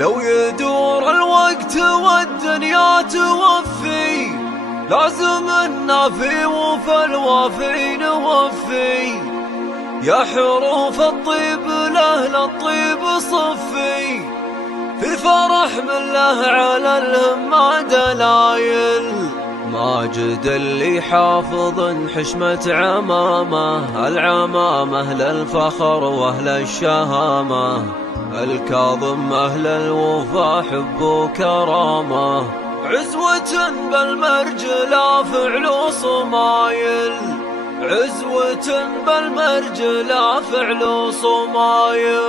لو يدور الوقت والدنيا توفي، لازم النافي وفي الوافي نوفي. يا حروف الطيب لأهل الطيب صفي، في فرح من له على الهمة دلايل. ماجد اللي حافظ حشمة عمامه، العمامة للفخر واهل الشهامة، الكاظم أهل الوفا حب وكرامة، عزوة بالمرجلة فعل صمايل، عزوة بالمرجلة فعل صمايل.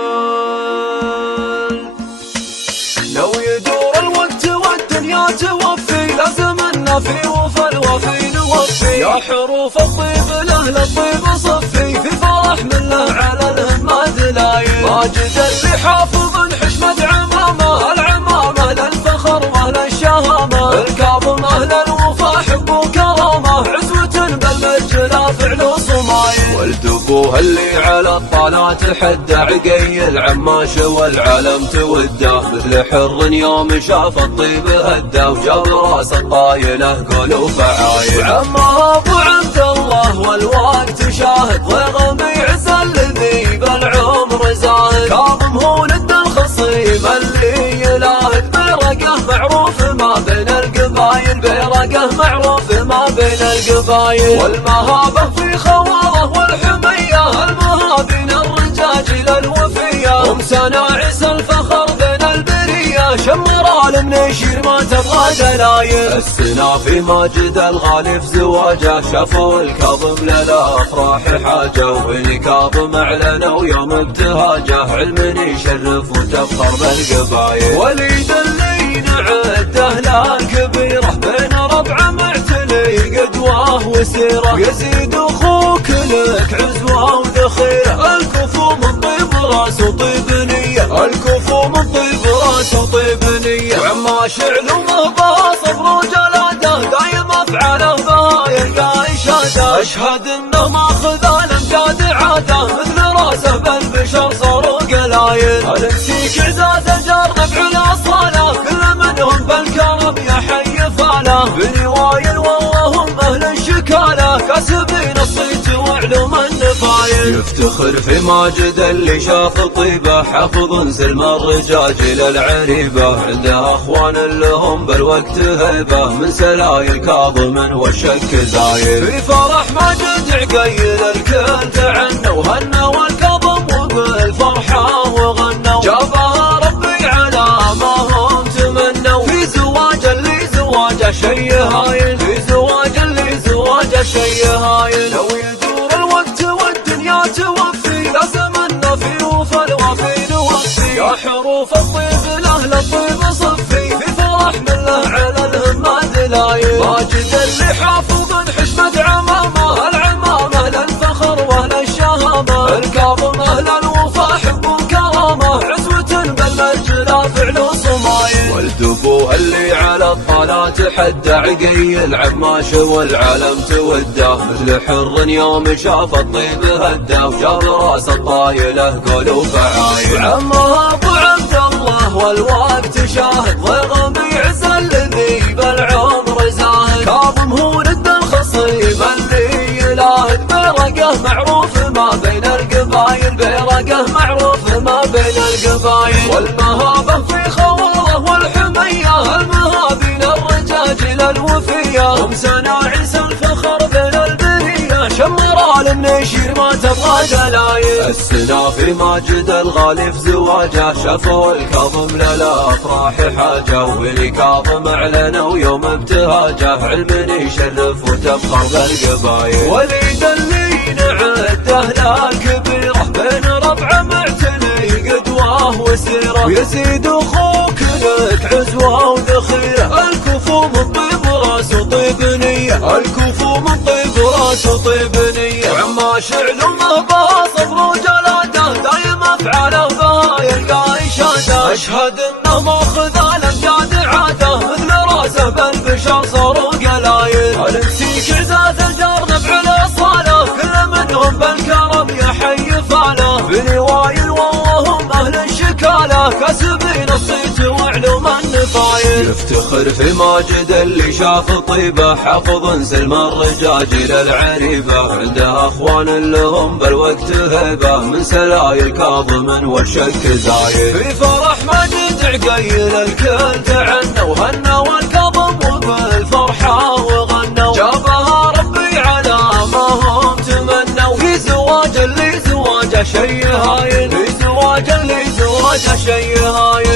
لو يدور الوقت والدنيا توفي، لازم النافي وفي الوفي نوفي. يا حروف الطيب لأهل الطيب صفي، في فرح من له على الهمة دلايل. ماجد اللي حافظ حشمة عمامه، العمامة للفخر واهل الشهامة، الكاظم أهل الوفا حب وكرامة، عزوة بالمرجلة فعل صمايل. ولد ابوه اللي على الطالات حد عقي العماش والعالم توده، مثل حر يوم شاف الطيب هده، وجاب راس الطايله قول وفعايل. عمه ابو عبد الله والوقت شاهد، ضيغ بيعز الذي بالعمر زاهد، كاظم هو ند الخصيم اللي يلاهد، بيرقه معروف ما بين القبايل، بيرقه معروف ما بين القبايل. والمهابه في خواره والحميه، المهابين الرجاجيل الوفيه، هم سناعس الفخر بين البريه، شمر المنشير ما تبغى دلايل. السنافي ماجد الغالي في زواجه، شافوا الكاظم للافراح حاجه، والكاظم اعلنوا يوم ابتهاجه، علم يشرف وتفخر بالقبايل. وليد اللي نعده له الكبيره، بين ربع معتلي قدوه وسيره، يزيد اخوك لك عزوه وذخيره، الكفو من طيب راس وطيب نيه، الكفو من طيب راس وطيب نيه. وعماش علومه بها صبر وجلاده، دايم افعاله بها يلقى اشاده، اشهد انه ماخذ الامجاد عاده، مثل راسه بالبشر صاروا قلايل. الامسيك عزاز الجرب على صاله، كل منهم بالكرم يحيي فاله، بروايل والله هم اهل الشكاله، كاسبين الصيت وعلوم النفايل. يفتخر في ماجد اللي شاف طيبه، حافظ سلم الرجاجيل العريبه، عنده اخوان لهم بالوقت هيبه، من سلايل كاظم والشك زايل. في فرح ماجد عقيل الكل تعنوا، هنوا والكاظم وبالفرحه وغنوا، جابها ربي على ما هم تمنوا، في زواج اللي زواجه شي هايل، في زواج اللي زواجه شي هايل. لو يدور الوقت والدنيا توفي، لازم النافي وفي الوفي نوفي. يا حروف الطيب لأهل الطيب صفي، في فرح من له على الهمة دلايل. ماجد اللي حافظ حشمة عمامه، العمامة للفخر واهل الشهامة، الكاظم أهل الوفا حب وكرامة، عزوة بالمرجلة فعل صمايل. ولد ابوه اللي على الطالات حد عقي العماش والعالم توده، مثل حر يوم شاف الطيب هده، وجاب راس الطايله قول وفعايل. عمه ابو عبد الله والوقت شاهد، ضيغ بيعز الذي بالعمر زاهد، كاظم هو ند الخصيم اللي يلاهد، بيرقه معروف ما بين القبايل، بيرقه معروف ما بين القبايل. والمهابه في خواره والحميه، المهابين الرجاجيل الوفيه، هم سناعس الفخر بين البريه، شمر المنشير ما تبغى دلايل. السنافي ماجد الغالي في زواجه، شافوا الكاظم للافراح حاجه، والكاظم اعلنوا يوم ابتهاجه، علم يشرف وتفخر بالقبايل. وليد اللي نعده له الكبيره، بين ربع معتلي قدوه وسيره، ويزيد اخوك لك عزوه وذخيره، الكفو من طيب راس وطيب نيه، الكفو من طيب راس وطيب نيه. وعماش علومه بها صبر وجلاده، دايم افعاله بها يلقى اشاده، اشهد انه ماخذ الامجاد عاده، مثل راسه بالبشر صاروا قلايل. الامسيك عزاز الجرب على صاله، كل منهم بالكرم يحيي فاله، بروايل والله هم اهل الشكاله، كسب من الصيت وعلوم النفايل. يفتخر في ماجد اللي شاف طيبه، حافظ سلم الرجاجيل العريبه، عنده اخوان لهم بالوقت هيبه، من سلايل كاظم والشك زايل. في فرح ماجد عقيل الكل تعنى وهنى، والكاظم وبالفرحه وغنوا، جابها ربي على ما هم تمنوا. في زواج اللي زواجه شي هايل، في زواج اللي زواجه شي هايل.